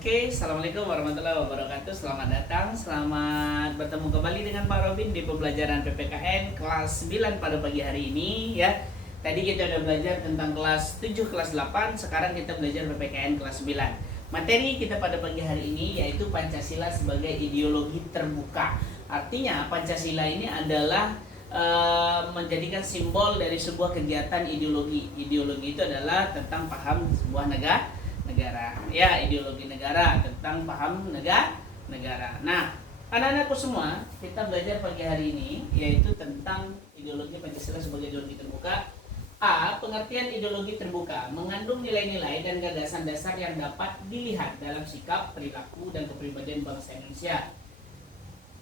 Oke, Assalamualaikum warahmatullahi wabarakatuh. Selamat datang, selamat bertemu kembali dengan Pak Robin di pembelajaran PPKN kelas 9 pada pagi hari ini ya. Tadi kita udah belajar tentang kelas 7, kelas 8, sekarang kita belajar PPKN kelas 9. Materi kita pada pagi hari ini yaitu Pancasila sebagai ideologi terbuka. Artinya Pancasila ini adalah menjadikan simbol dari sebuah kegiatan ideologi. Ideologi itu adalah tentang paham sebuah negara. Ya, ideologi negara, tentang paham negara. Nah, anak-anakku semua, kita belajar pagi hari ini yaitu tentang ideologi Pancasila sebagai ideologi terbuka. A. Pengertian ideologi terbuka mengandung nilai-nilai dan gagasan dasar yang dapat dilihat dalam sikap, perilaku, dan kepribadian bangsa Indonesia.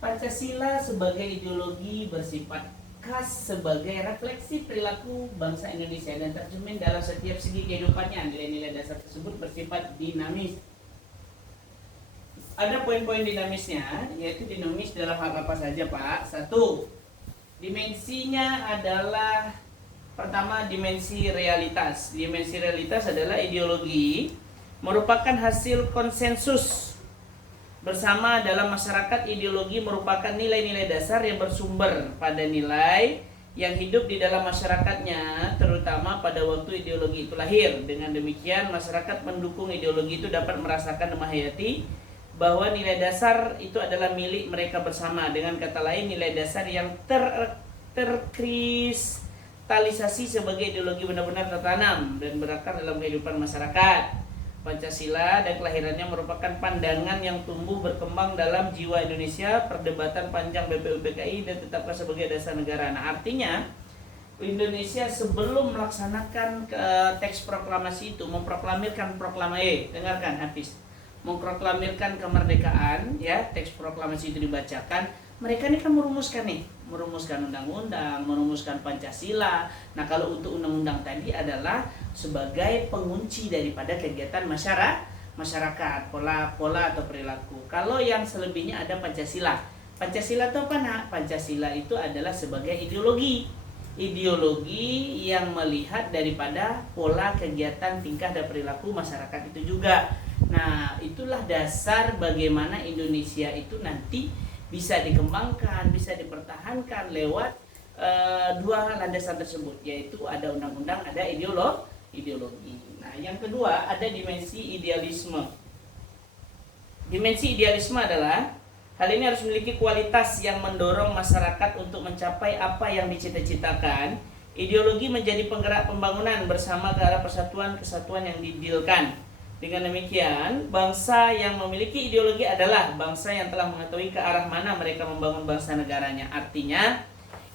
Pancasila sebagai ideologi bersifat khas sebagai refleksi perilaku bangsa Indonesia dan tercermin dalam setiap segi kehidupannya. Nilai-nilai dasar tersebut bersifat dinamis. Ada poin-poin dinamisnya, yaitu dinamis dalam hal apa saja, Pak? 1. Dimensinya adalah pertama, dimensi realitas. Dimensi realitas adalah ideologi merupakan hasil konsensus bersama dalam masyarakat. Ideologi merupakan nilai-nilai dasar yang bersumber pada nilai yang hidup di dalam masyarakatnya, terutama pada waktu ideologi itu lahir. Dengan demikian, masyarakat mendukung ideologi itu dapat merasakan dan menghayati bahwa nilai dasar itu adalah milik mereka bersama. Dengan kata lain, nilai dasar yang terkristalisasi sebagai ideologi benar-benar tertanam dan berakar dalam kehidupan masyarakat. Pancasila dan kelahirannya merupakan pandangan yang tumbuh berkembang dalam jiwa Indonesia. Perdebatan panjang BPUPKI dan tetapkan sebagai dasar negara. Nah, artinya Indonesia sebelum melaksanakan teks proklamasi itu memproklamirkan dengarkan Hafiz, memproklamirkan kemerdekaan ya, teks proklamasi itu dibacakan. Mereka ini kan merumuskan undang-undang, merumuskan Pancasila. Nah, kalau untuk undang-undang tadi adalah sebagai pengunci daripada kegiatan masyarakat, pola atau perilaku. Kalau yang selebihnya ada Pancasila. Pancasila itu apa, nak? Pancasila itu adalah sebagai ideologi yang melihat daripada pola kegiatan, tingkah dan perilaku masyarakat itu juga. Nah, itulah dasar bagaimana Indonesia itu nanti bisa dikembangkan, bisa dipertahankan lewat dua landasan tersebut, yaitu ada undang-undang, ada ideologi. Nah, yang kedua ada dimensi idealisme. Dimensi idealisme adalah hal ini harus memiliki kualitas yang mendorong masyarakat untuk mencapai apa yang dicita-citakan. Ideologi menjadi penggerak pembangunan bersama ke arah kesatuan yang didilkan. Dengan demikian, bangsa yang memiliki ideologi adalah bangsa yang telah mengetahui ke arah mana mereka membangun bangsa negaranya. Artinya,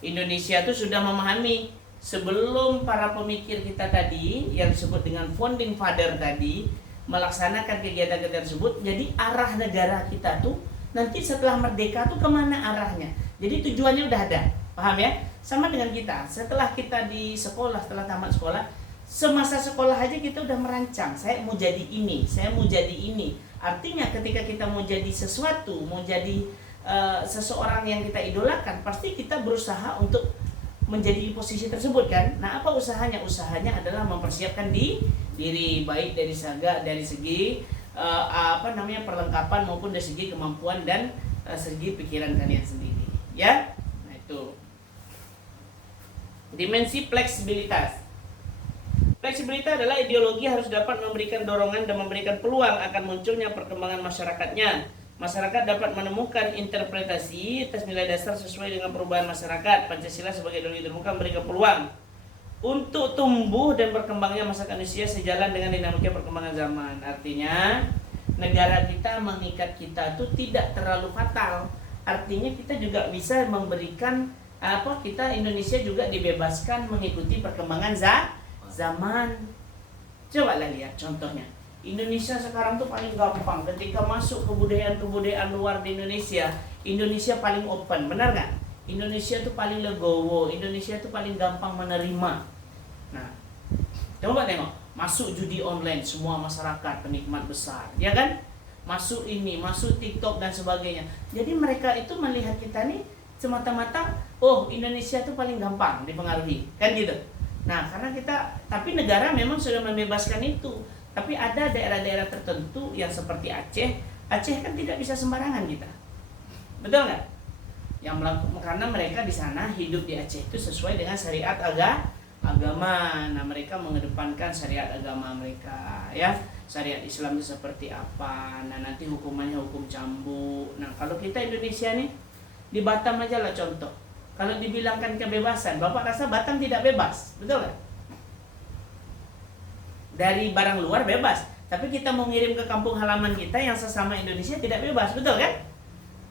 Indonesia itu sudah memahami sebelum para pemikir kita tadi yang disebut dengan founding father tadi melaksanakan kegiatan-kegiatan tersebut. Jadi arah negara kita tuh nanti setelah merdeka tuh kemana arahnya. Jadi tujuannya udah ada, paham ya? Sama dengan kita, setelah kita di sekolah, setelah tamat sekolah, semasa sekolah aja kita udah merancang, saya mau jadi ini, saya mau jadi ini. Artinya ketika kita mau jadi sesuatu, mau jadi seseorang yang kita idolakan, pasti kita berusaha untuk menjadi posisi tersebut kan. Nah, apa usahanya? Usahanya adalah mempersiapkan diri baik dari segi perlengkapan maupun dari segi kemampuan dan segi pikiran kalian sendiri ya. Nah, itu dimensi fleksibilitas. Fleksibilitas adalah ideologi harus dapat memberikan dorongan dan memberikan peluang akan munculnya perkembangan masyarakatnya. Masyarakat dapat menemukan interpretasi atas nilai dasar sesuai dengan perubahan masyarakat. Pancasila sebagai ideologi terbuka memberikan peluang untuk tumbuh dan berkembangnya masyarakat Indonesia sejalan dengan dinamika perkembangan zaman. Artinya, negara kita mengikat kita itu tidak terlalu fatal. Artinya kita juga bisa memberikan Indonesia juga dibebaskan mengikuti perkembangan zaman. Coba lihat contohnya. Indonesia sekarang tuh paling gampang ketika masuk kebudayaan luar di Indonesia. Indonesia paling open, benar nggak? Indonesia tuh paling legowo, Indonesia tuh paling gampang menerima. Nah, coba tengok, masuk judi online semua masyarakat penikmat besar, ya kan? Masuk TikTok dan sebagainya. Jadi mereka itu melihat kita nih semata-mata, oh Indonesia tuh paling gampang dipengaruhi, kan gitu. Nah, karena tapi negara memang sudah membebaskan itu. Tapi ada daerah-daerah tertentu yang seperti Aceh. Aceh kan tidak bisa sembarangan kita. Betul nggak? Yang melakukan, karena mereka di sana hidup di Aceh itu sesuai dengan syariat agama. Nah, mereka mengedepankan syariat agama mereka, ya. Syariat Islam itu seperti apa? Nah, nanti hukumannya hukum cambuk. Nah, kalau kita Indonesia nih, di Batam aja lah contoh. Kalau dibilangkan kebebasan, Bapak rasa Batam tidak bebas, betul nggak? Dari barang luar bebas, tapi kita mau ngirim ke kampung halaman kita yang sesama Indonesia tidak bebas, betul kan?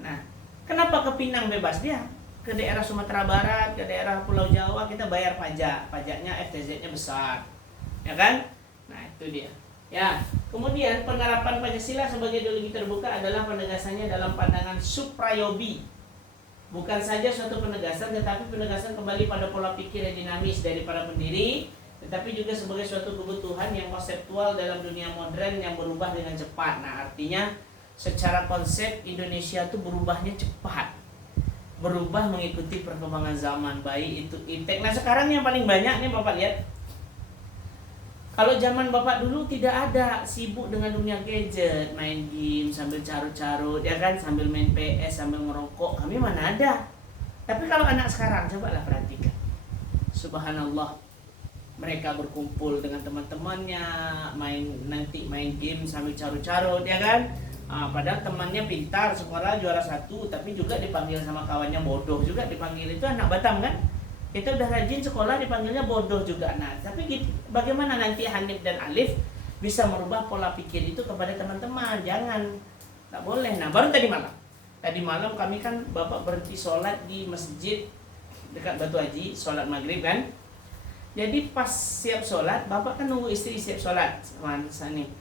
Nah, kenapa ke Pinang bebas dia? Ke daerah Sumatera Barat, ke daerah Pulau Jawa kita bayar pajak, pajaknya FTZ-nya besar, ya kan? Nah, itu dia. Ya, kemudian penerapan Pancasila sebagai ideologi terbuka adalah penegasannya dalam pandangan suprayobi. Bukan saja suatu penegasan, tetapi penegasan kembali pada pola pikir yang dinamis dari para pendiri, tetapi juga sebagai suatu kebutuhan yang konseptual dalam dunia modern yang berubah dengan cepat. Nah, artinya secara konsep Indonesia itu berubahnya cepat, berubah mengikuti perkembangan zaman, baik itu iptek. Nah, sekarang yang paling banyak nih Bapak lihat, kalau zaman Bapak dulu tidak ada, sibuk dengan dunia gadget, main game sambil carut-carut, ya kan, sambil main PS, sambil ngerokok, kami mana ada. Tapi kalau anak sekarang, cobalah perhatikan, subhanallah, mereka berkumpul dengan teman-temannya, main game sambil carut-carut, ya kan. Padahal temannya pintar, sekolah juara 1, tapi juga dipanggil sama kawannya bodoh juga, dipanggil itu anak Batam kan. Kita udah rajin sekolah dipanggilnya bodoh juga. Nah, tapi bagaimana nanti Hanif dan Alif bisa merubah pola pikir itu kepada teman-teman? Jangan, tak boleh. Nah, baru tadi malam kami kan Bapak berhenti sholat di masjid dekat Batu Haji, sholat maghrib kan. Jadi pas siap sholat, Bapak kan nunggu istri siap sholat sama nih.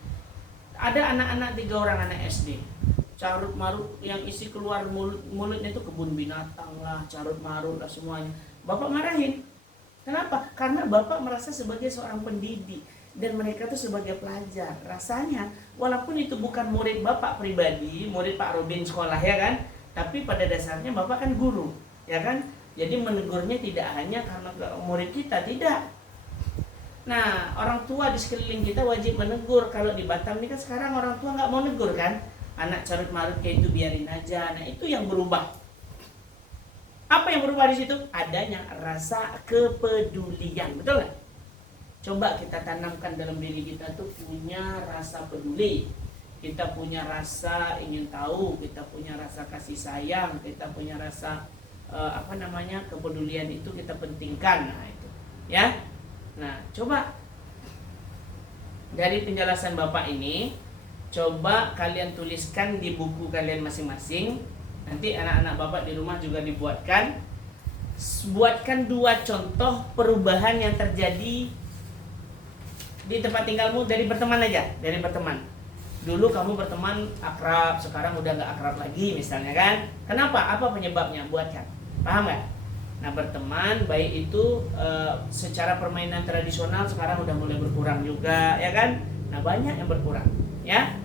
Ada anak-anak 3 orang anak SD, carut marut yang isi keluar mulutnya itu kebun binatang lah, carut marut lah semuanya. Bapak marahin. Kenapa? Karena Bapak merasa sebagai seorang pendidik dan mereka tuh sebagai pelajar. Rasanya walaupun itu bukan murid Bapak pribadi, murid Pak Robin sekolah, ya kan, tapi pada dasarnya Bapak kan guru, ya kan. Jadi menegurnya tidak hanya karena murid kita, tidak. Nah, orang tua di sekeliling kita wajib menegur. Kalau di Batam ini kan sekarang orang tua nggak mau negur kan, anak carut marut kayak itu biarin aja. Nah, itu yang berubah. Apa yang berubah di situ? Adanya rasa kepedulian, betul nggak? Coba kita tanamkan dalam diri kita tuh punya rasa peduli, kita punya rasa ingin tahu, kita punya rasa kasih sayang, kita punya rasa kepedulian itu kita pentingkan. Nah, itu, ya. Nah, coba dari penjelasan Bapak ini, coba kalian tuliskan di buku kalian masing-masing. Nanti anak-anak Bapak di rumah juga buatkan 2 contoh perubahan yang terjadi di tempat tinggalmu dari berteman aja, dari berteman. Dulu kamu berteman akrab, sekarang udah nggak akrab lagi misalnya kan. Kenapa? Apa penyebabnya? Buatkan. Paham nggak? Nah, berteman baik itu secara permainan tradisional sekarang udah mulai berkurang juga, ya kan? Nah, banyak yang berkurang, ya.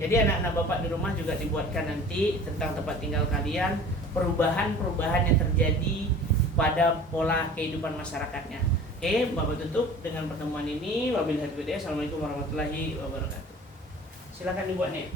Jadi anak-anak Bapak di rumah juga dibuatkan nanti tentang tempat tinggal kalian, perubahan-perubahan yang terjadi pada pola kehidupan masyarakatnya. Oke, Bapak tutup dengan pertemuan ini. Wabillahi taufiq. Assalamualaikum warahmatullahi wabarakatuh. Silakan dibuat nih.